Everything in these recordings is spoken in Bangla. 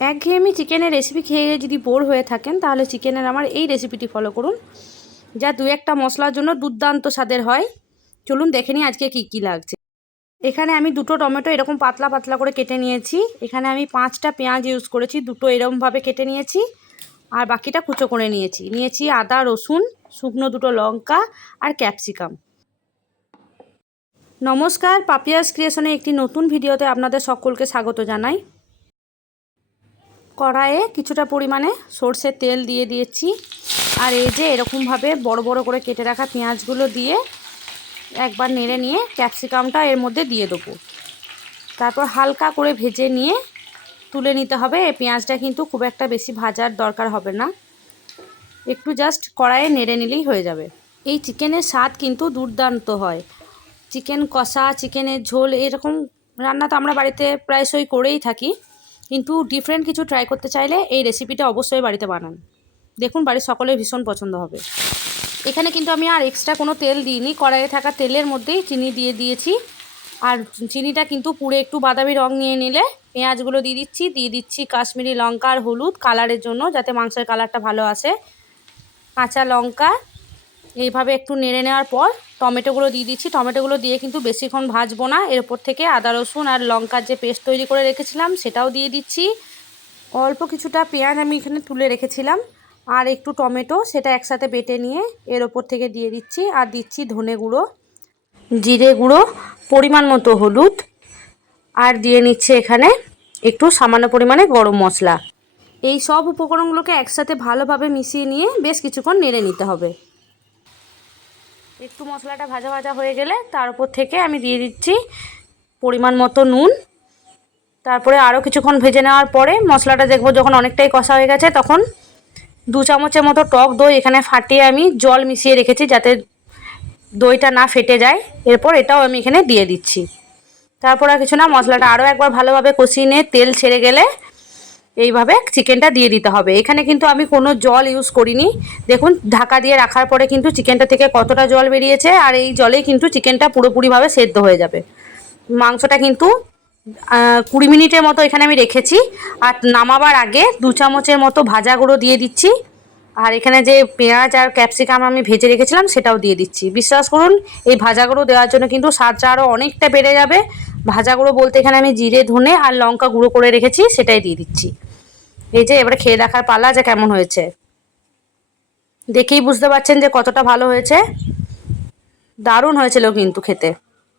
একঘেয়েমি চিকেনের রেসিপি খেয়ে যদি বোর হয়ে থাকেন তাহলে চিকেনের আমার এই রেসিপিটি ফলো করুন, যা দু একটা মশলার জন্য দুর্দান্ত স্বাদের হয়। চলুন দেখে নিই আজকে কি কি লাগছে। এখানে আমি দুটো টমেটো এরকম পাতলা পাতলা করে কেটে নিয়েছি। এখানে আমি 5টা পেঁয়াজ ইউজ করেছি, দুটো এরকমভাবে কেটে নিয়েছি, আর বাকিটা কুচো করে নিয়েছি আদা রসুন, শুকনো দুটো লঙ্কা আর ক্যাপসিকাম। নমস্কার, পাপিয়াস ক্রিয়েশনে একটি নতুন ভিডিওতে আপনাদের সকলকে স্বাগত জানাই। কড়াইয়ে কিছুটা পরিমাণে সর্ষের তেল দিয়ে দিয়েছি, আর এই যে এরকমভাবে বড় বড় করে কেটে রাখা পেঁয়াজগুলো দিয়ে একবার নেড়ে নিয়ে ক্যাপসিকামটা এর মধ্যে দিয়ে দেবো। তারপর হালকা করে ভেজে নিয়ে তুলে নিতে হবে। এই পেঁয়াজটা কিন্তু খুব একটা বেশি ভাজার দরকার হবে না, একটু জাস্ট কড়াইয়ে নেড়ে নিলেই হয়ে যাবে। এই চিকেনের স্বাদ কিন্তু দুর্দান্ত হয়। চিকেন কষা, চিকেনের ঝোল এরকম রান্না তো আমরা বাড়িতে প্রায়শই করেই থাকি, কিন্তু ডিফারেন্ট কিছু ট্রাই করতে চাইলে এই রেসিপিটা অবশ্যই বাড়িতে বানান। দেখুন বাড়ির সকলের ভীষণ পছন্দ হবে। এখানে কিন্তু আমি আর এক্সট্রা কোনো তেল দিইনি, কড়াইয়ে থাকা তেলের মধ্যেই চিনি দিয়ে দিয়েছি। আর চিনিটা কিন্তু পুরো একটু বাদামি রং নিয়ে নিলে পেঁয়াজগুলো দিয়ে দিচ্ছি কাশ্মীরি লঙ্কা আর হলুদ কালারের জন্য, যাতে মাংসের কালারটা ভালো আসে। কাঁচা লঙ্কা এইভাবে একটু নেড়ে নেওয়ার পর টমেটোগুলো দিয়ে দিচ্ছি। টমেটোগুলো দিয়ে কিন্তু বেশিক্ষণ ভাজবো না। এর উপর থেকে আদা রসুন আর লঙ্কার যে পেস্ট তৈরি করে রেখেছিলাম সেটাও দিয়ে দিচ্ছি। অল্প কিছুটা পেঁয়াজ আমি এখানে তুলে রেখেছিলাম আর একটু টমেটো, সেটা একসাথে বেটে নিয়ে এর ওপর থেকে দিয়ে দিচ্ছি। আর দিচ্ছি ধনে গুঁড়ো, জিরে গুঁড়ো, পরিমাণ মতো হলুদ, আর দিয়ে নিচ্ছে এখানে একটু সামান্য পরিমাণে গরম মশলা। এই সব উপকরণগুলোকে একসাথে ভালোভাবে মিশিয়ে নিয়ে বেশ কিছুক্ষণ নেড়ে নিতে হবে। একটু মশলাটা ভাজা ভাজা হয়ে গেলে তার উপর থেকে আমি দিয়ে দিচ্ছি পরিমাণ মতো নুন। তারপরে আরও কিছুক্ষণ ভেজে নেওয়ার পরে মশলাটা দেখবো যখন অনেকটাই কষা হয়ে গেছে, তখন 2 চামচের মতো টক দই এখানে ফাটিয়ে আমি জল মিশিয়ে রেখেছি যাতে দইটা না ফেটে যায়। এরপর এটাও আমি এখানে দিয়ে দিচ্ছি। তারপর আর কিছু না, মশলাটা আরও একবার ভালোভাবে কষিয়ে নিয়ে তেল ছেড়ে গেলে এইভাবে চিকেনটা দিয়ে দিতে হবে। এখানে কিন্তু আমি কোনো জল ইউজ করিনি। দেখুন ঢাকা দিয়ে রাখার পরে কিন্তু চিকেনটা থেকে কতটা জল বেরিয়েছে, আর এই জলেই কিন্তু চিকেনটা পুরোপুরিভাবে সেদ্ধ হয়ে যাবে। মাংসটা কিন্তু 20 মিনিটের মতো এখানে আমি রেখেছি। আর নামাবার আগে 2 চামচের মতো ভাজা গুঁড়ো দিয়ে দিচ্ছি। আর এখানে যে পেঁয়াজ আর ক্যাপসিকাম আমি ভেজে রেখেছিলাম সেটাও দিয়ে দিচ্ছি। বিশ্বাস করুন এই ভাজা গুঁড়ো দেওয়ার জন্য কিন্তু স্বাদটা আরও অনেকটা বেড়ে যাবে। ভাজা গুঁড়ো বলতে এখানে আমি জিরে ধনে আর লঙ্কা গুঁড়ো করে রেখেছি সেটাই দিয়ে দিচ্ছি। এই যে এবারে খেয়ে দেখার পালা যে কেমন হয়েছে। দেখেই বুঝতে পারছেন যে কতটা ভালো হয়েছে। দারুণ হয়েছিল কিন্তু খেতে।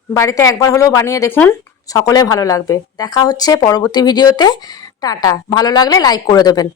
বাড়িতে একবার হলেও বানিয়ে দেখুন, সকলে ভালো লাগবে। দেখা হচ্ছে পরবর্তী ভিডিওতে। টাটা। ভালো লাগলে লাইক করে দেবেন।